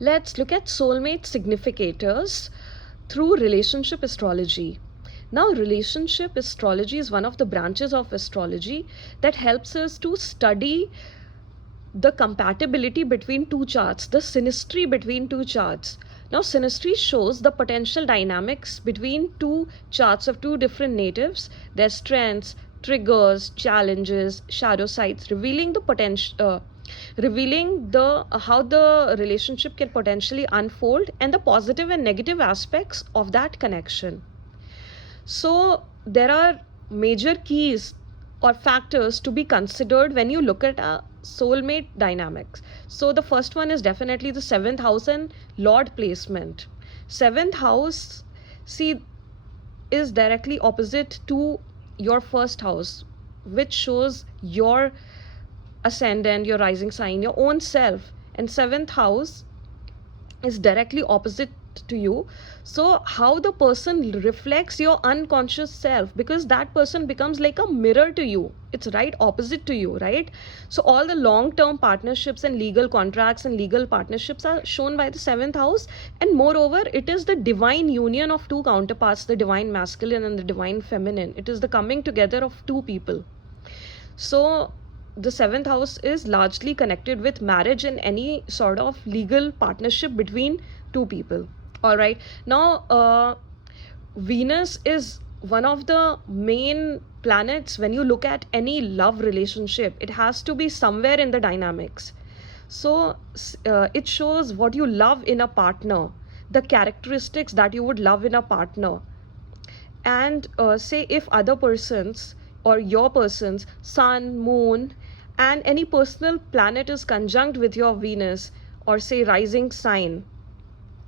Let's look at soulmate significators through relationship astrology. Now, relationship astrology is one of the branches of astrology that helps us to study the compatibility between two charts, the synastry between two charts. Now, synastry shows the potential dynamics between two charts of two different natives, their strengths, triggers, challenges, shadow sides, revealing the potential. Revealing the how the relationship can potentially unfold and the positive and negative aspects of that connection. So there are major keys or factors to be considered when you look at a soulmate dynamics. So the first one is definitely the seventh house and Lord placement. Seventh house, see, is directly opposite to your first house, which shows your ascendant, your rising sign, your own self. And seventh house is directly opposite to you. So how the person reflects your unconscious self, because that person becomes like a mirror to you, it's right opposite to you, right? So all the long term partnerships and legal contracts and legal partnerships are shown by the seventh house. And moreover, it is the divine union of two counterparts, the divine masculine and the divine feminine. It is the coming together of two people. So the seventh house is largely connected with marriage and any sort of legal partnership between two people. All right. Now, Venus is one of the main planets when you look at any love relationship. It has to be somewhere in the dynamics. So, it shows what you love in a partner, the characteristics that you would love in a partner. And say if other persons or your person's sun, moon, and any personal planet is conjunct with your Venus or say rising sign,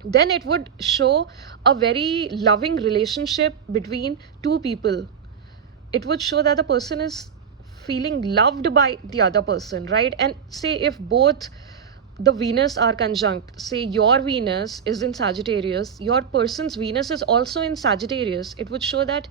then it would show a very loving relationship between two people. It would show that the person is feeling loved by the other person, right? And say if both the Venus are conjunct, say your Venus is in Sagittarius, your person's Venus is also in Sagittarius, it would show that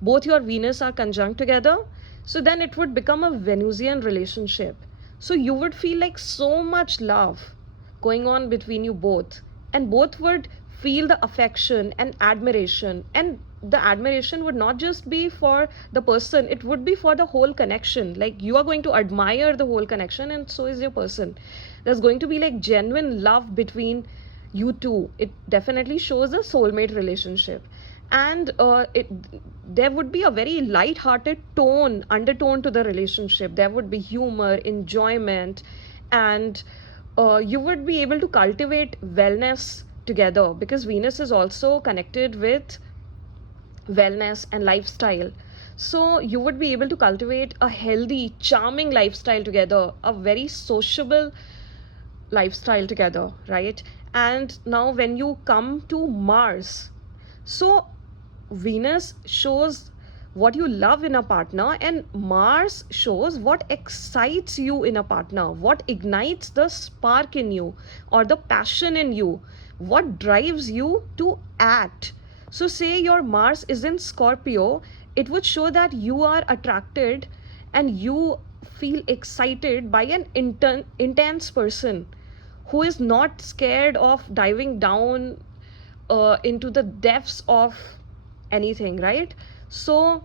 both your Venus are conjunct together. So then it would become a Venusian relationship. So you would feel like so much love going on between you both, and both would feel the affection and admiration. And the admiration would not just be for the person, it would be for the whole connection. Like you are going to admire the whole connection, and so is your person. There's going to be like genuine love between you two. It definitely shows a soulmate relationship. And there would be a very light-hearted tone, undertone to the relationship. There would be humor, enjoyment, and you would be able to cultivate wellness together, because Venus is also connected with wellness and lifestyle. So you would be able to cultivate a healthy, charming lifestyle together, a very sociable lifestyle together, right? And now when you come to Mars, so Venus shows what you love in a partner, and Mars shows what excites you in a partner, what ignites the spark in you or the passion in you, what drives you to act. So say your Mars is in Scorpio, it would show that you are attracted and you feel excited by an intense person who is not scared of diving down into the depths of anything, right? So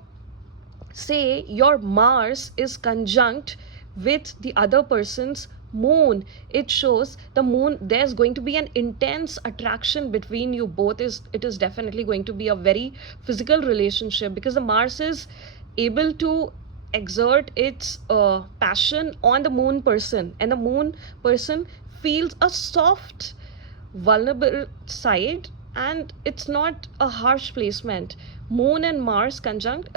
say your Mars is conjunct with the other person's moon, it shows the moon, there's going to be an intense attraction between you both. It is definitely going to be a very physical relationship, because the Mars is able to exert its passion on the moon person, and the moon person feels a soft vulnerable side, and it's not a harsh placement. Moon and Mars conjunct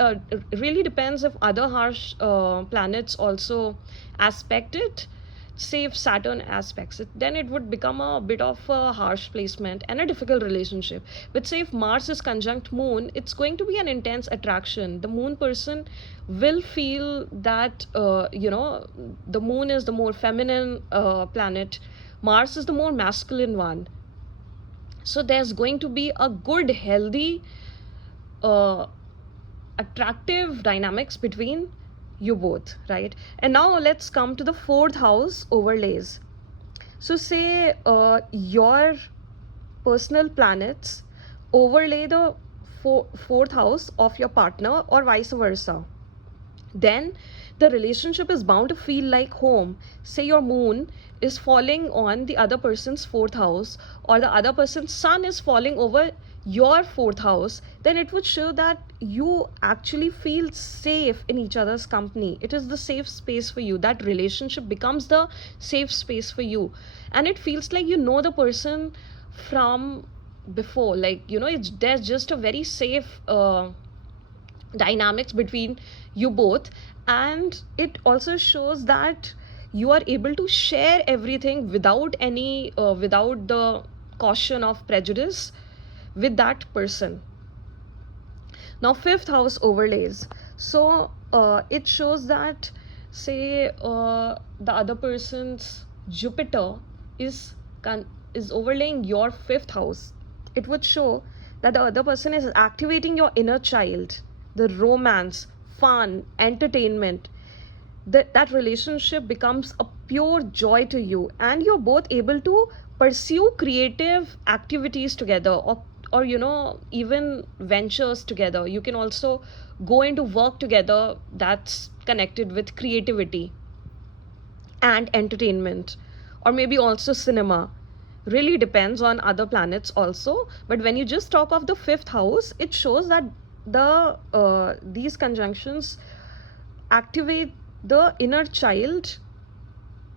really depends if other harsh planets also aspect it. Say if Saturn aspects it, then it would become a bit of a harsh placement and a difficult relationship. But say if Mars is conjunct Moon, it's going to be an intense attraction. The Moon person will feel that the Moon is the more feminine planet, Mars is the more masculine one. So there's going to be a good, healthy, uh, attractive dynamics between you both, right? And now let's come to the fourth house overlays. So say your personal planets overlay the fourth house of your partner or vice versa, then the relationship is bound to feel like home. Say your moon is falling on the other person's fourth house, or the other person's sun is falling over your fourth house, then it would show that you actually feel safe in each other's company. It is the safe space for you. That relationship becomes the safe space for you, and it feels like you know the person from before. Like, there's just a very safe dynamics between you both, and it also shows that you are able to share everything without any without the caution of prejudice with that person. Now fifth house overlays, so it shows that, say the other person's Jupiter is is overlaying your fifth house. It would show that the other person is activating your inner child, the romance, fun, entertainment. That relationship becomes a pure joy to you, and you're both able to pursue creative activities together, or even ventures together. You can also go into work together that's connected with creativity and entertainment, or maybe also cinema. Really depends on other planets also, but when you just talk of the fifth house, it shows that these conjunctions activate the inner child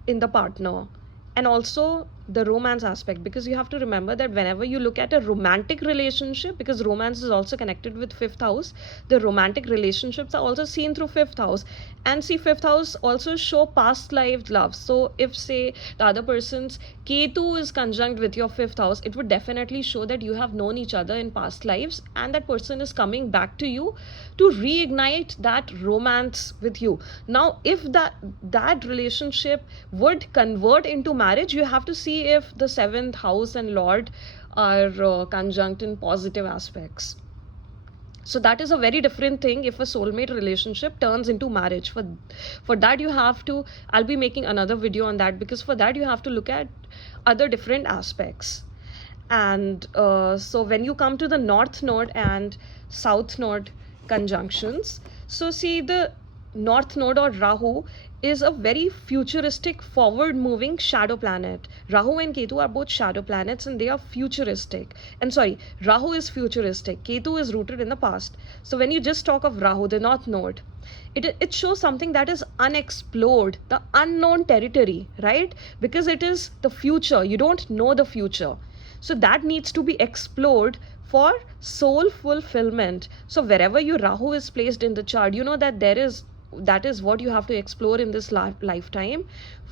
in the partner, and also the romance aspect, because you have to remember that whenever you look at a romantic relationship, because romance is also connected with fifth house, the romantic relationships are also seen through fifth house. And see, fifth house also show past life love. So if, say, the other person's Ketu is conjunct with your fifth house, it would definitely show that you have known each other in past lives, and that person is coming back to you to reignite that romance with you. Now if that relationship would convert into marriage, you have to see if the seventh house and lord are conjunct in positive aspects. So that is a very different thing if a soulmate relationship turns into marriage. For that you have to, I'll be making another video on that, because for that you have to look at other different aspects. And so when you come to the north node and south node conjunctions, so see, the north node or Rahu is a very futuristic, forward moving shadow planet. Rahu and Ketu are both shadow planets, and they are futuristic. And sorry, Rahu is futuristic, Ketu is rooted in the past. So when you just talk of Rahu, the north node, it shows something that is unexplored, the unknown territory, right? Because it is the future, you don't know the future, so that needs to be explored for soul fulfillment. So wherever your Rahu is placed in the chart, you know that that is what you have to explore in this lifetime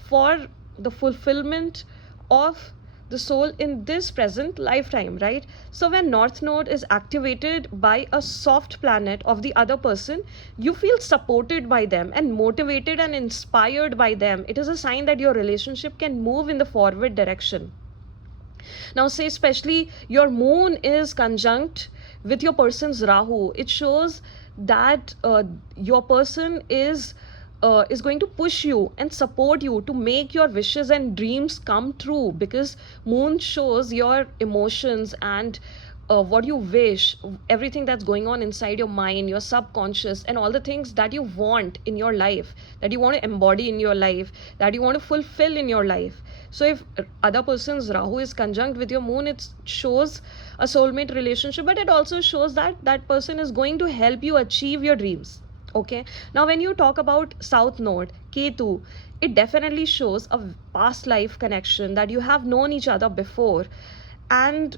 for the fulfillment of the soul in this present lifetime, right? So when north node is activated by a soft planet of the other person, you feel supported by them and motivated and inspired by them. It is a sign that your relationship can move in the forward direction. Now say, especially your moon is conjunct with your person's Rahu, it shows that your person is going to push you and support you to make your wishes and dreams come true, because moon shows your emotions and what you wish, everything that's going on inside your mind, your subconscious, and all the things that you want in your life, that you want to embody in your life, that you want to fulfill in your life. So if other person's Rahu is conjunct with your moon, it shows a soulmate relationship, but it also shows that that person is going to help you achieve your dreams. Okay, now when you talk about south node Ketu, it definitely shows a past life connection, that you have known each other before, and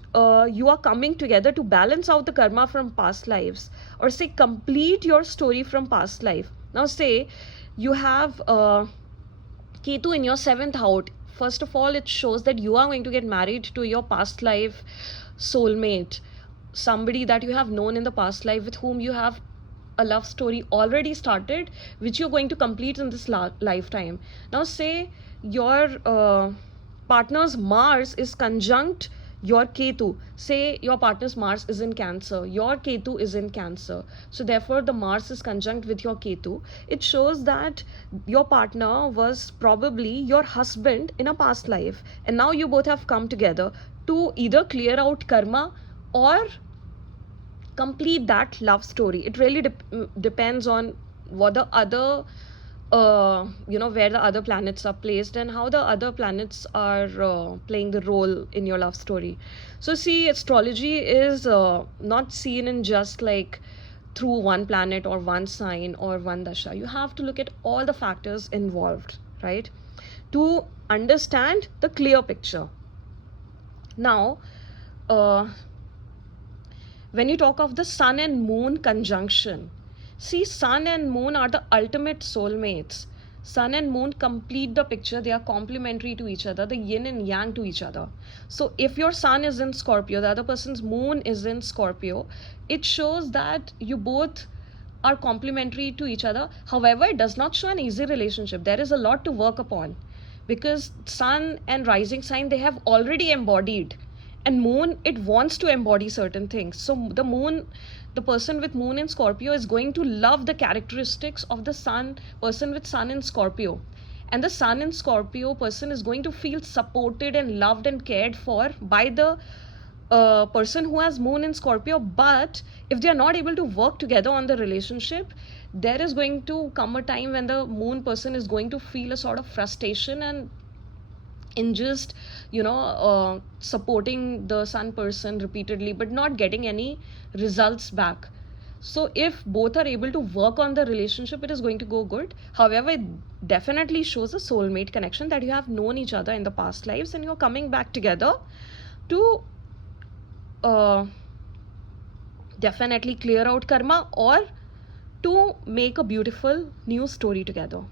you are coming together to balance out the karma from past lives, or say complete your story from past life. Now say you have Ketu in your seventh house. First of all, it shows that you are going to get married to your past life soulmate, somebody that you have known in the past life, with whom you have a love story already started, which you're going to complete in this lifetime. Now say your partner's Mars is conjunct your Ketu, say your partner's Mars is in Cancer, your Ketu is in Cancer, so therefore the Mars is conjunct with your Ketu. It shows that your partner was probably your husband in a past life, and now you both have come together to either clear out karma or complete that love story. It really depends on what the other where the other planets are placed and how the other planets are playing the role in your love story. So see, astrology is not seen in just like through one planet or one sign or one dasha. You have to look at all the factors involved, right, to understand the clear picture. Now, when you talk of the sun and moon conjunction, see, sun and moon are the ultimate soulmates. Sun and moon complete the picture. They are complementary to each other, the yin and yang to each other. So if your sun is in Scorpio, the other person's moon is in Scorpio, it shows that you both are complementary to each other. However, it does not show an easy relationship. There is a lot to work upon, because sun and rising sign, they have already embodied, and moon, it wants to embody certain things. So the moon, the person with moon in Scorpio is going to love the characteristics of the sun, person with sun in Scorpio, and the sun in Scorpio person is going to feel supported and loved and cared for by the person who has moon in Scorpio. But if they are not able to work together on the relationship, there is going to come a time when the moon person is going to feel a sort of frustration and in just supporting the sun person repeatedly but not getting any results back. So if both are able to work on the relationship, it is going to go good. However, it definitely shows a soulmate connection, that you have known each other in the past lives and you're coming back together to definitely clear out karma or to make a beautiful new story together.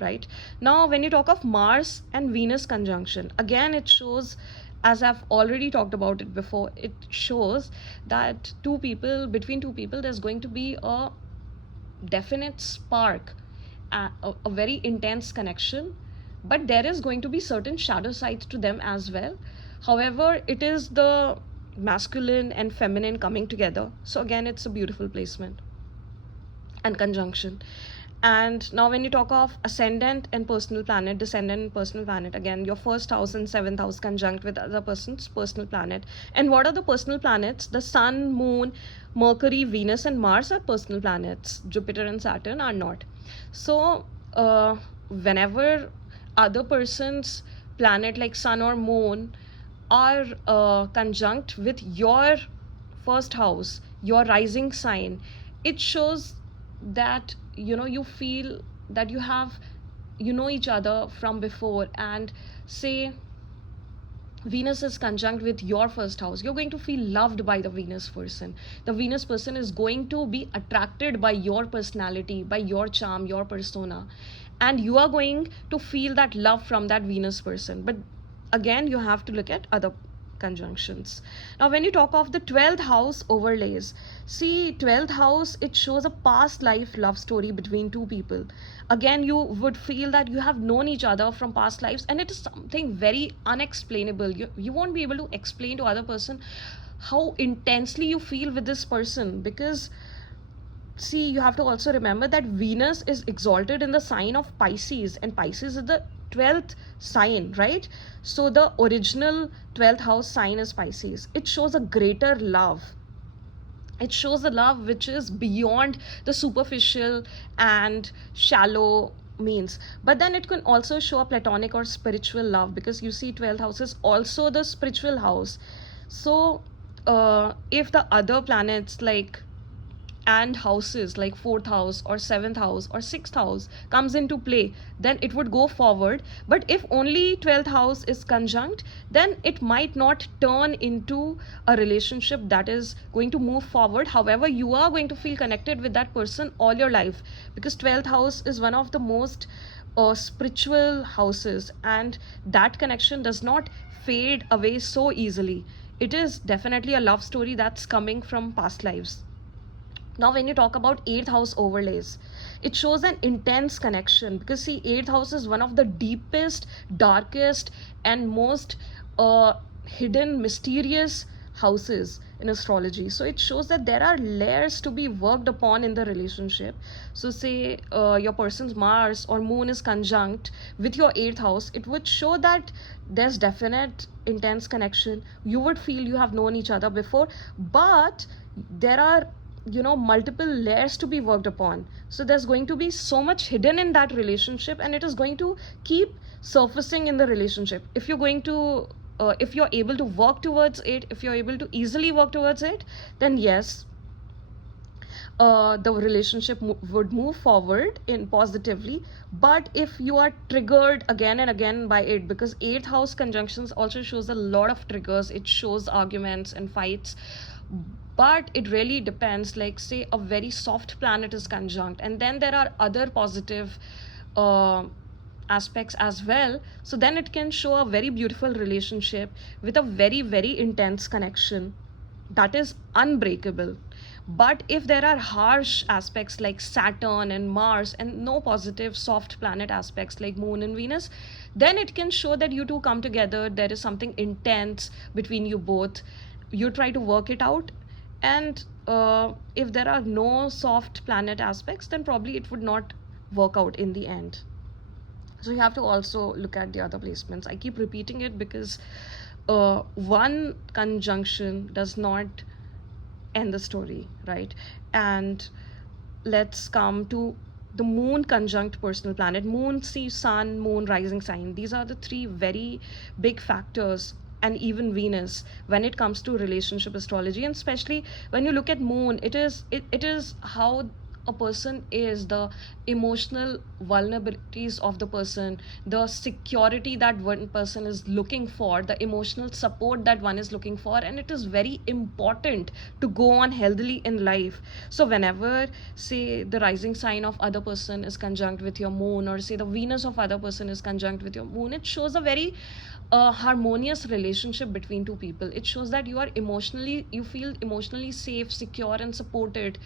Right now, when you talk of Mars and Venus conjunction, again it shows, as I've already talked about it before, it shows that between two people there's going to be a definite spark, a very intense connection, but there is going to be certain shadow sides to them as well. However, it is the masculine and feminine coming together, so again it's a beautiful placement and conjunction. And now when you talk of ascendant and personal planet, descendant and personal planet, again your first house and seventh house conjunct with other person's personal planet. And what are the personal planets? The sun, moon, Mercury, Venus and Mars are personal planets. Jupiter and Saturn are not. So whenever other person's planet like sun or moon are conjunct with your first house, your rising sign, it shows that you feel that you know each other from before. And say Venus is conjunct with your first house, you're going to feel loved by the Venus person. The Venus person is going to be attracted by your personality, by your charm, your persona, and you are going to feel that love from that Venus person. But again, you have to look at other conjunctions. Now when you talk of the 12th house overlays, see, 12th house, it shows a past life love story between two people. Again, you would feel that you have known each other from past lives, and it is something very unexplainable. You won't be able to explain to other person how intensely you feel with this person, because see, you have to also remember that Venus is exalted in the sign of Pisces, and Pisces is the 12th sign, right? So the original 12th house sign is Pisces. It shows a greater love. It shows a love which is beyond the superficial and shallow means. But then it can also show a platonic or spiritual love, because you see 12th house is also the spiritual house. So if the other planets like and houses like 4th house or 7th house or 6th house comes into play, then it would go forward. But if only 12th house is conjunct, then it might not turn into a relationship that is going to move forward. However, you are going to feel connected with that person all your life, because 12th house is one of the most spiritual houses, and that connection does not fade away so easily. It is definitely a love story that's coming from past lives. Now when you talk about 8th house overlays, it shows an intense connection, because see, 8th house is one of the deepest, darkest and most hidden mysterious houses in astrology. So it shows that there are layers to be worked upon in the relationship. So say your person's Mars or Moon is conjunct with your 8th house, it would show that there's definite intense connection. You would feel you have known each other before, but there are, you know, multiple layers to be worked upon. So there's going to be so much hidden in that relationship, and it is going to keep surfacing in the relationship. If you're going to if you're able to work towards it, if you're able to easily work towards it, then yes, the relationship would move forward in positively. But if you are triggered again and again by it, because 8th house conjunctions also shows a lot of triggers, it shows arguments and fights, but it really depends. Like say a very soft planet is conjunct, and then there are other positive uh, aspects as well, so then it can show a very beautiful relationship with a very very intense connection that is unbreakable. But if there are harsh aspects like Saturn and Mars and no positive soft planet aspects like Moon and Venus, then it can show that you two come together, there is something intense between you both, you try to work it out. And if there are no soft planet aspects, then probably it would not work out in the end. So you have to also look at the other placements. I keep repeating it because one conjunction does not end the story, right? And let's come to the Moon conjunct personal planet. Moon, see, Sun, Moon, rising sign, these are the three very big factors, and even Venus, when it comes to relationship astrology. And especially when you look at Moon, it is how a person is, the emotional vulnerabilities of the person, the security that one person is looking for, the emotional support that one is looking for, and it is very important to go on healthily in life. So whenever say the rising sign of other person is conjunct with your Moon, or say the Venus of other person is conjunct with your Moon, it shows a very harmonious relationship between two people. It shows that you feel emotionally safe, secure and supported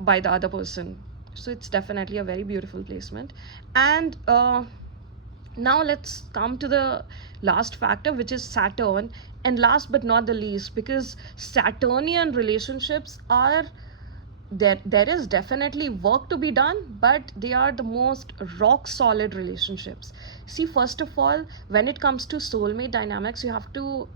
by the other person. So it's definitely a very beautiful placement. And now let's come to the last factor, which is Saturn. And last but not the least, because Saturnian relationships are there is definitely work to be done, but they are the most rock solid relationships. See, first of all, when it comes to soulmate dynamics, you have to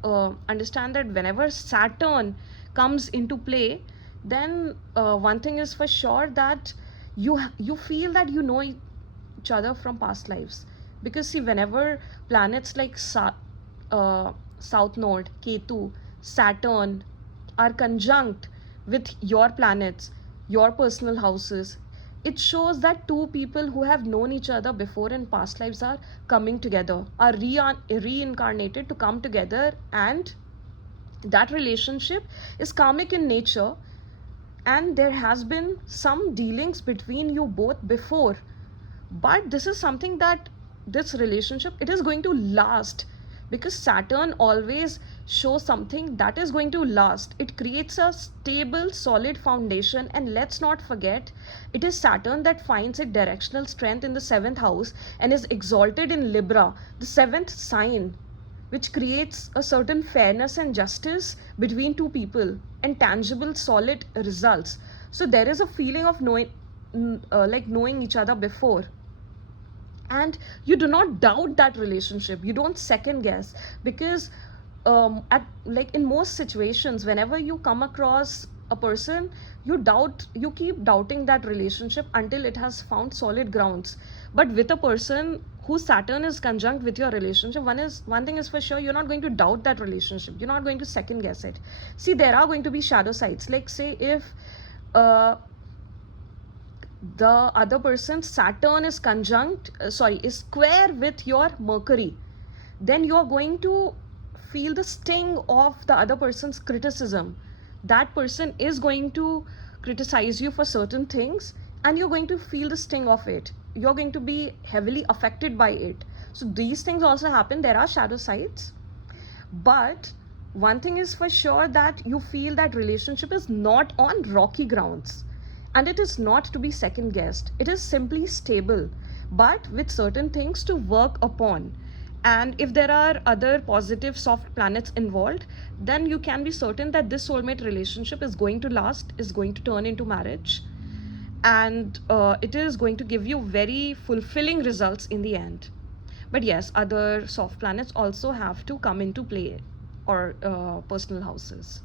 understand that whenever Saturn comes into play, then one thing is for sure, that you feel that you know each other from past lives. Because see, whenever planets like South Node, Ketu, Saturn are conjunct with your planets, your personal houses, it shows that two people who have known each other before in past lives are coming together, are reincarnated to come together, and that relationship is karmic in nature, and there has been some dealings between you both before. But this is something that this relationship, it is going to last, because Saturn always shows something that is going to last. It creates a stable solid foundation. And let's not forget, it is Saturn that finds its directional strength in the 7th house and is exalted in Libra, the 7th sign, which creates a certain fairness and justice between two people and tangible solid results. So there is a feeling of knowing each other before, and you do not doubt that relationship, you don't second guess. Because at like in most situations, whenever you come across a person, you keep doubting that relationship until it has found solid grounds. But with a person whose Saturn is conjunct with your relationship, one thing is for sure, you're not going to doubt that relationship, you're not going to second guess it. See, there are going to be shadow sides. Like say if the other person's Saturn is is square with your Mercury, then you're going to feel the sting of the other person's criticism. That person is going to criticize you for certain things, and you're going to feel the sting of it, you're going to be heavily affected by it. So these things also happen, there are shadow sides. But one thing is for sure, that you feel that relationship is not on rocky grounds, and it is not to be second guessed, it is simply stable, but with certain things to work upon. And if there are other positive soft planets involved, then you can be certain that this soulmate relationship is going to last, is going to turn into marriage, and it is going to give you very fulfilling results in the end. But yes, other soft planets also have to come into play, or personal houses.